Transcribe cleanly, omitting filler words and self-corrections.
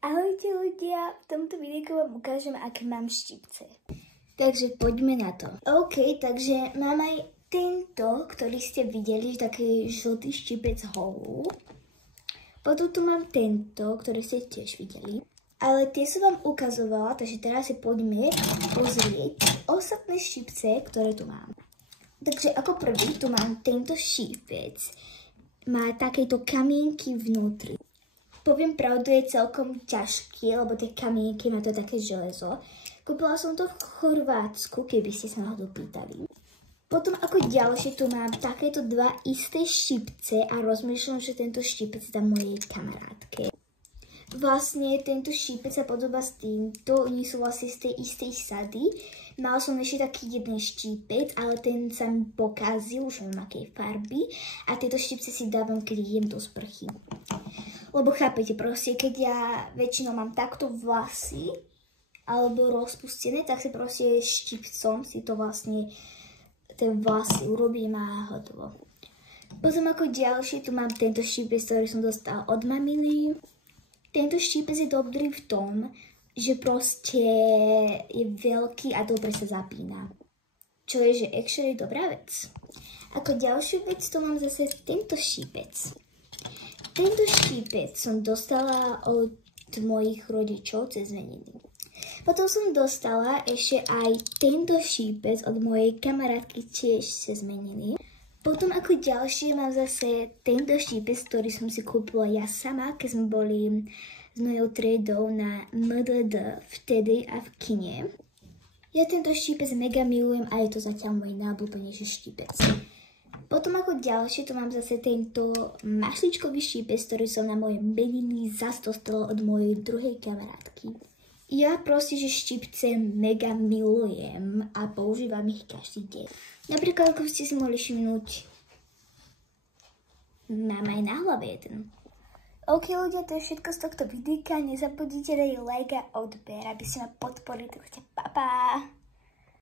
Ahojte ľudia, v tomto videjku vám ukážem, aké mám štipce. Takže poďme na to. OK, takže mám aj tento, ktorý ste videli, taký žltý štipec holu. Potom tu mám tento, ktorý ste tiež videli. Ale tie som vám ukazovala, takže teraz si poďme pozrieť ostatné štipce, ktoré tu mám. Takže ako prvý tu mám tento štipec. Má takéto kamienky vnútri. Poviem pravdu, je celkom ťažký, lebo tie kamienky má to také železo. Kúpila som to v Chorvátsku, keby ste sa ma ho dopýtali. Potom ako ďalšie tu mám takéto dva isté štipce a rozmýšľam, že tento štipec dám mojej kamarátke. Vlastne tento štipec sa podobá s týmto, oni sú vlastne z tej istej sady. Mala som ešte taký jeden štipec, ale ten sa mi pokazil, už mám akej farby. A tieto štipce si dávam, keď idem do sprchy. Lebo chápete, proste, keď ja väčšinou mám takto vlasy, alebo rozpustené, tak si proste štipcom si to vlastne, tie vlasy urobím a hotovo. Potom ako ďalšie, tu mám tento štipec, ktorý som dostala od maminy. Tento štipec je dobrý v tom, že proste je veľký a dobre sa zapína. Čo je, že actually dobrá vec. Ako ďalšiu vec, tu mám zase tento štipec. Tento štipec som dostala od mojich rodičov cez meniny. Potom som dostala ešte aj tento štipec od mojej kamarátky tiež cez meniny. Potom ako ďalšie mám zase tento štipec, ktorý som si kúpila ja sama, keď sme boli s mojou triedou na MDD vtedy a v kine. Ja tento štipec mega milujem a je to zatiaľ môj najobľúbenejší štipec. Potom ako ďalšie tu mám zase tento mašličkový štipec, ktorý som na moje meniny zase dostala od mojej druhej kamarátky. Ja proste, že štipce mega milujem a používam ich každý deň. Napríklad, ako ste si mohli všimnúť, mám aj na hlave jeden. OK ľudia, to je všetko z tohto videjka. Nezabudnite dať like a odber, aby ste ma podporili. Pa, pa.